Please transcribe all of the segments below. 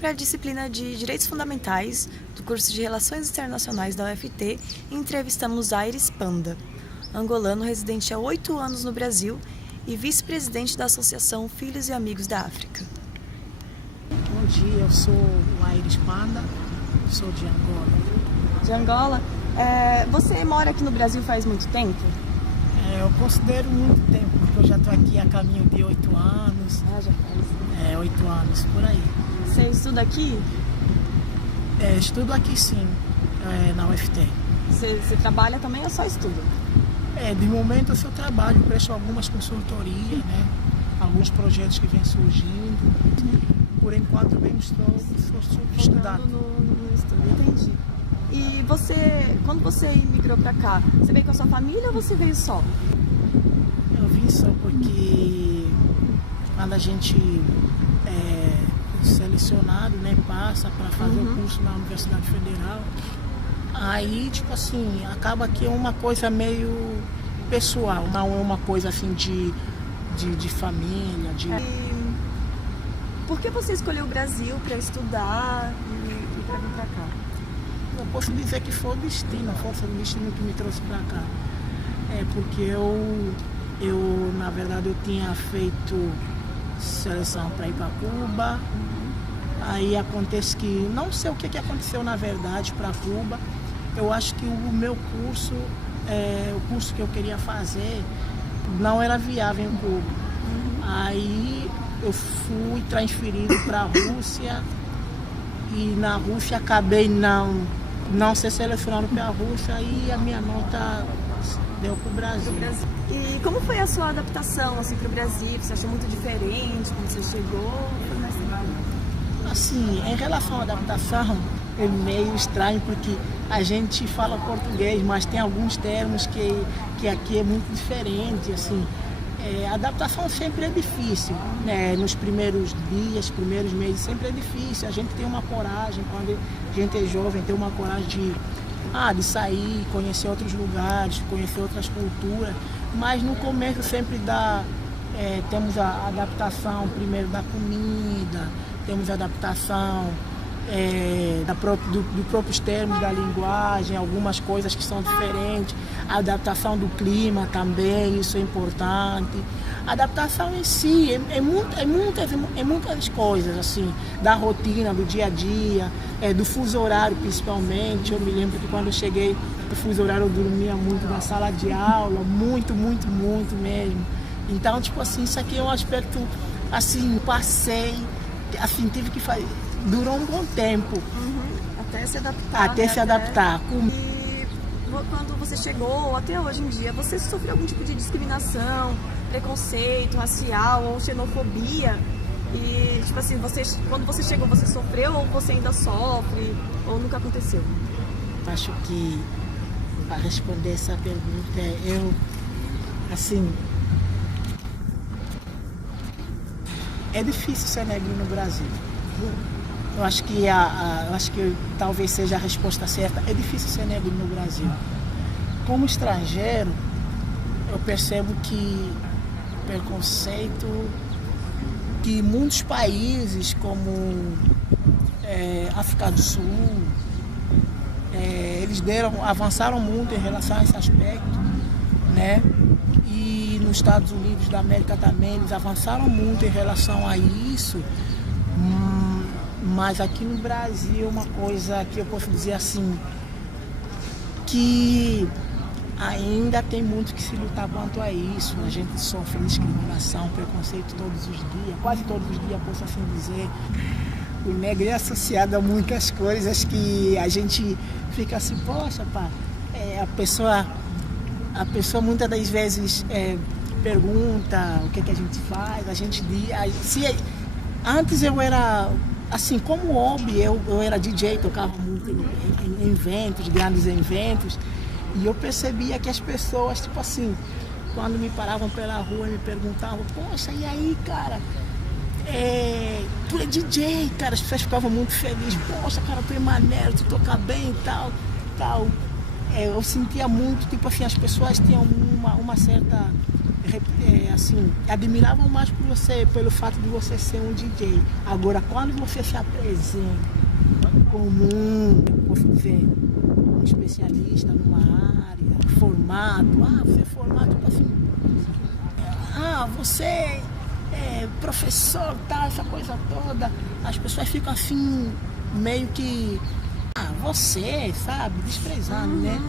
para a disciplina de Direitos Fundamentais do curso de Relações Internacionais da UFT, entrevistamos Aires Panda, angolano residente há 8 anos no Brasil e vice-presidente da Associação Filhos e Amigos da África. Bom dia, eu sou o Aires Panda, sou de Angola. De Angola? Você mora aqui no Brasil faz muito tempo? Eu considero muito tempo, porque eu já estou aqui a caminho de 8 anos. Já faz. 8 anos, por aí. Você estuda aqui? Estudo aqui sim, na UFT. Você trabalha também ou só estuda? De momento eu só trabalho, presto algumas consultorias, né? Alguns projetos que vêm surgindo. Por enquanto eu estou estudando. No estudo, entendi. E quando você imigrou para cá, você veio com a sua família ou você veio só? Eu vim só porque quando a gente é selecionado, né, passa para fazer o curso na Universidade Federal, aí, tipo assim, acaba que é uma coisa meio pessoal, não é uma coisa assim de família. Por que você escolheu o Brasil para estudar e para vir para cá? Eu posso dizer que foi o destino, a força do destino que me trouxe para cá. Porque eu, na verdade, eu tinha feito seleção para ir para Cuba. Aí acontece que, não sei o que aconteceu na verdade para Cuba. Eu acho que o meu curso, o curso que eu queria fazer, não era viável em Cuba. Aí eu fui transferido para a Rússia e na Rússia acabei não ser selecionado para a Rússia e a minha nota deu para o Brasil. E como foi a sua adaptação assim, para o Brasil? Você achou muito diferente quando você chegou? Foi mais assim, em relação à adaptação, é meio estranho porque a gente fala português, mas tem alguns termos que aqui é muito diferente, assim. A adaptação sempre é difícil, né? Nos primeiros dias, primeiros meses, sempre é difícil. A gente tem uma coragem, quando a gente é jovem, tem uma coragem de sair, conhecer outros lugares, conhecer outras culturas. Mas no começo sempre temos a adaptação primeiro da comida, temos a adaptação dos próprios termos da linguagem, algumas coisas que são diferentes, a adaptação do clima também, isso é importante. A adaptação em si é muitas coisas, assim, da rotina, do dia a dia, do fuso horário principalmente. Eu me lembro que quando eu cheguei no fuso horário eu dormia muito na sala de aula, muito mesmo. Então, tipo assim, isso aqui é um aspecto, assim, passei, assim, tive que fazer. Durou um bom tempo. Até se adaptar. Até se adaptar. E quando você chegou, até hoje em dia, você sofreu algum tipo de discriminação, preconceito racial ou xenofobia? E, tipo assim, quando você chegou, você sofreu ou você ainda sofre? Ou nunca aconteceu? Acho que, para responder essa pergunta, assim, é difícil ser negro no Brasil. Eu acho que talvez seja a resposta certa. É difícil ser negro no Brasil. Como estrangeiro, eu percebo que preconceito que muitos países como África do Sul, eles avançaram muito em relação a esse aspecto, né? E nos Estados Unidos da América também eles avançaram muito em relação a isso. Mas aqui no Brasil, uma coisa que eu posso dizer assim, que ainda tem muito que se lutar quanto a isso. A gente sofre discriminação, preconceito todos os dias, quase todos os dias, posso assim dizer. O negro é associado a muitas coisas que a gente fica assim, poxa, pá, a pessoa muitas das vezes pergunta o que a gente faz, a gente diz. Antes eu era, assim, como hobby, eu era DJ, tocava muito em eventos, grandes eventos, e eu percebia que as pessoas, tipo assim, quando me paravam pela rua e me perguntavam, poxa, e aí, cara, tu é DJ, cara, as pessoas ficavam muito felizes, poxa, cara, tu é maneiro, tu toca bem e tal. Eu sentia muito, tipo assim, as pessoas tinham uma certa assim, admiravam mais por você, pelo fato de você ser um DJ. Agora, quando você se apresenta como posso dizer, um especialista numa área, formado, você é formado, tipo assim, você é professor, tá, essa coisa toda, as pessoas ficam assim, meio que, você, sabe, desprezando, né?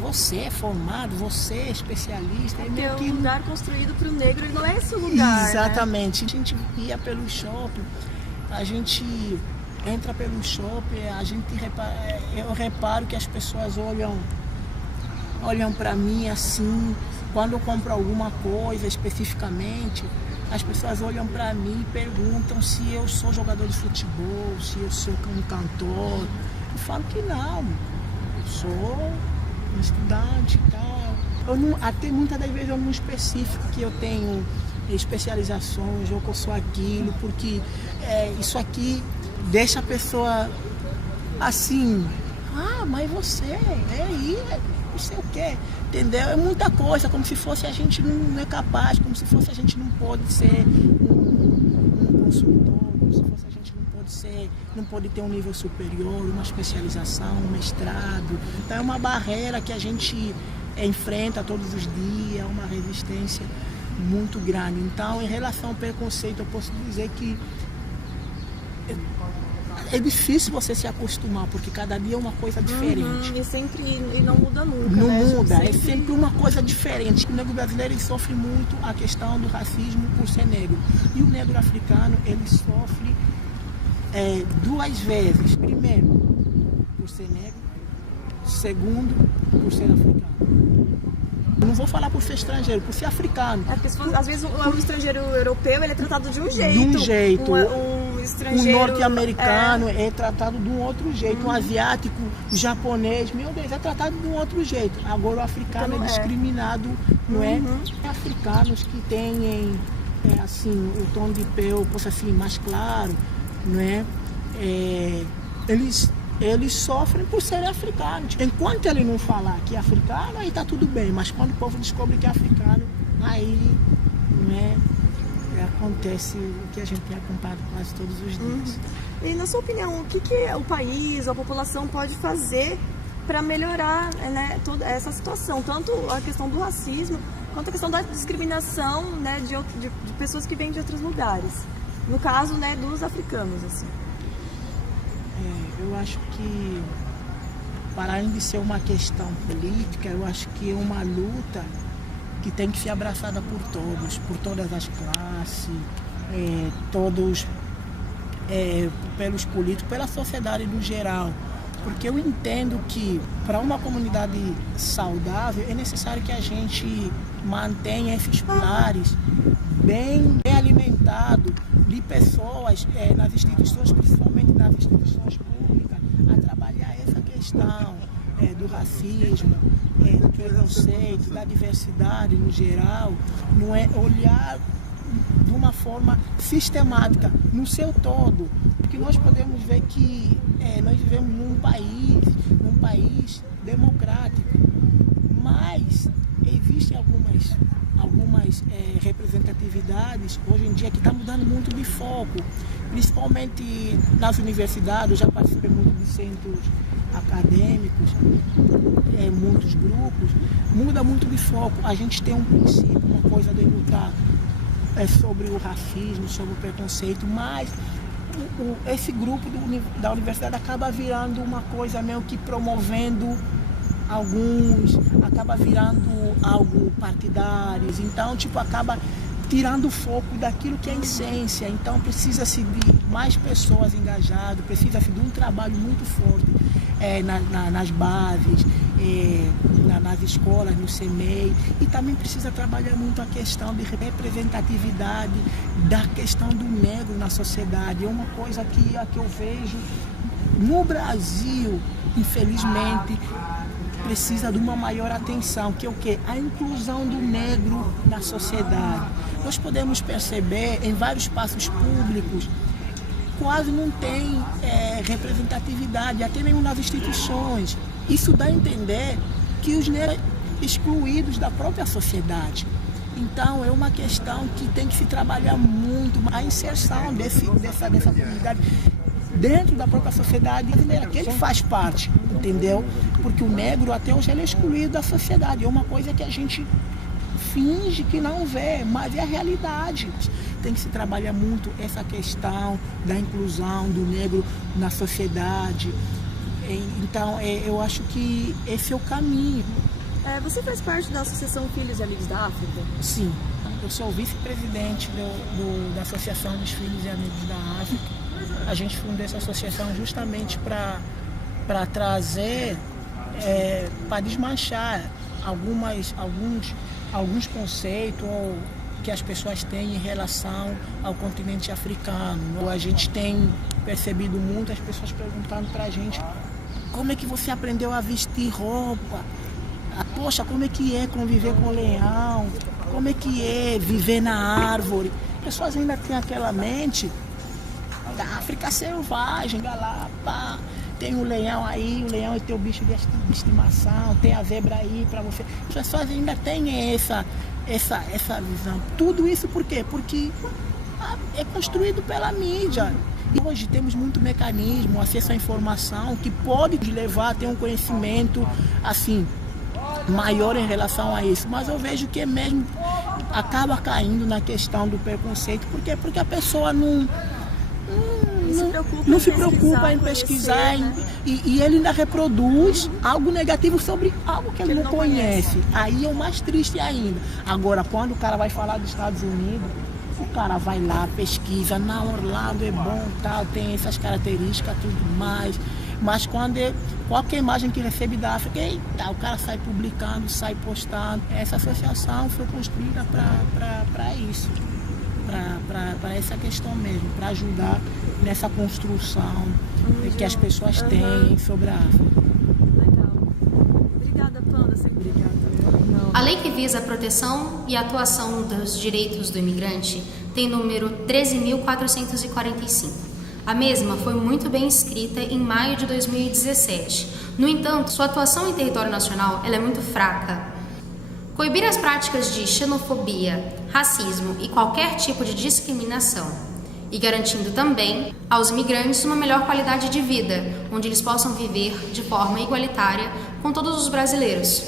Você é formado, você é especialista. Porque é um lugar construído para o negro e não é esse o lugar. Exatamente. Né? A gente ia pelo shopping, a gente entra pelo shopping, eu reparo que as pessoas olham para mim assim, quando eu compro alguma coisa especificamente, as pessoas olham para mim e perguntam se eu sou jogador de futebol, se eu sou um cantor. Eu falo que não, eu sou um estudante e tal. Até muitas das vezes eu não especifico que eu tenho especializações ou que eu sou aquilo, porque isso aqui deixa a pessoa assim, mas você, não sei o quê, entendeu? É muita coisa, como se fosse a gente não é capaz, como se fosse a gente não pode ser um consultor, como se fosse a gente não pode ter um nível superior, uma especialização, um mestrado. Então é uma barreira que a gente enfrenta todos os dias, uma resistência muito grande. Então, em relação ao preconceito, eu posso dizer que é difícil você se acostumar, porque cada dia é uma coisa diferente. E não muda nunca. Não né? muda, é sempre uma coisa diferente. O negro brasileiro ele sofre muito a questão do racismo por ser negro. E o negro africano, ele sofre duas vezes. Primeiro, por ser negro. Segundo, por ser africano. Não vou falar por ser estrangeiro, por ser africano. Às vezes o estrangeiro europeu ele é tratado de um jeito. De um jeito. Um estrangeiro... Um norte-americano é tratado de um outro jeito. Um asiático, japonês, meu Deus, é tratado de um outro jeito. Agora o africano é discriminado, não é? Africanos que têm assim, o tom de pele, assim, mais claro, não é? Eles sofrem por serem africanos. Enquanto ele não falar que é africano, aí tá tudo bem. Mas quando o povo descobre que é africano, aí acontece o que a gente tem acompanhado quase todos os dias. E na sua opinião, o que o país, a população pode fazer para melhorar toda essa situação? Tanto a questão do racismo, quanto a questão da discriminação de pessoas que vêm de outros lugares. No caso dos africanos, assim. Eu acho que, para além de ser uma questão política, eu acho que é uma luta que tem que ser abraçada por todos, por todas as classes, todos, pelos políticos, pela sociedade no geral. Porque eu entendo que, para uma comunidade saudável, é necessário que a gente mantenha esses pilares bem alimentados de pessoas nas instituições, principalmente nas instituições públicas, a trabalhar essa questão do racismo, do preconceito, da diversidade no geral, não é olhar de uma forma sistemática, no seu todo, porque nós podemos ver que nós vivemos num país democrático, mas existem algumas representatividades hoje em dia que está mudando muito de foco, principalmente nas universidades. Eu já participei muito de centros acadêmicos, muitos grupos, muda muito de foco. A gente tem um princípio, uma coisa de lutar sobre o racismo, sobre o preconceito, mas esse grupo da universidade acaba virando uma coisa meio que promovendo acaba virando algo partidário, então acaba tirando o foco daquilo que é a essência. Então precisa-se de mais pessoas engajadas, precisa-se de um trabalho muito forte nas bases, nas escolas, no CEMEI, e também precisa trabalhar muito a questão de representatividade da questão do negro na sociedade. É uma coisa que eu vejo no Brasil, infelizmente, precisa de uma maior atenção, que é o quê? A inclusão do negro na sociedade. Nós podemos perceber em vários espaços públicos quase não tem representatividade, até mesmo nas instituições. Isso dá a entender que os negros são excluídos da própria sociedade. Então é uma questão que tem que se trabalhar muito, a inserção dessa comunidade dentro da própria sociedade brasileira, que ele faz parte, entendeu? Porque o negro até hoje ele é excluído da sociedade, é uma coisa que a gente finge que não vê, mas é a realidade. Tem que se trabalhar muito essa questão da inclusão do negro na sociedade. Então, eu acho que esse é o caminho. Você faz parte da Associação Filhos e Amigos da África? Sim, eu sou vice-presidente da Associação dos Filhos e Amigos da África. A gente fundou essa associação justamente para trazer, para desmanchar alguns conceitos que as pessoas têm em relação ao continente africano. A gente tem percebido muitas pessoas perguntando para a gente: como é que você aprendeu a vestir roupa? Poxa, como é que é conviver com o leão? Como é que é viver na árvore? As pessoas ainda têm aquela mente da África selvagem, lá, pá, tem o leão aí, o leão é teu bicho de estimação, tem a zebra aí para você. As pessoas ainda têm essa visão. Tudo isso por quê? Porque é construído pela mídia. E hoje temos muito mecanismo, acesso à informação, que pode nos levar a ter um conhecimento assim maior em relação a isso. Mas eu vejo que mesmo acaba caindo na questão do preconceito. Por quê? Porque a pessoa não se preocupa em pesquisar, e ele ainda reproduz algo negativo sobre algo que ele não conhece. Aí é o mais triste ainda. Agora, quando o cara vai falar dos Estados Unidos, o cara vai lá, pesquisa, Orlando é bom, tal, tem essas características, tudo mais. Mas qualquer imagem que recebe da África, eita, o cara sai publicando, sai postando. Essa associação foi construída para isso. Para essa questão mesmo, para ajudar nessa construção que as pessoas têm sobre a África. Legal. Obrigada, Panda. Obrigada. A lei que visa a proteção e atuação dos direitos do imigrante tem número 13.445. A mesma foi muito bem escrita em maio de 2017. No entanto, sua atuação em território nacional ela é muito fraca. Coibir as práticas de xenofobia, racismo e qualquer tipo de discriminação, e garantindo também aos imigrantes uma melhor qualidade de vida, onde eles possam viver de forma igualitária com todos os brasileiros.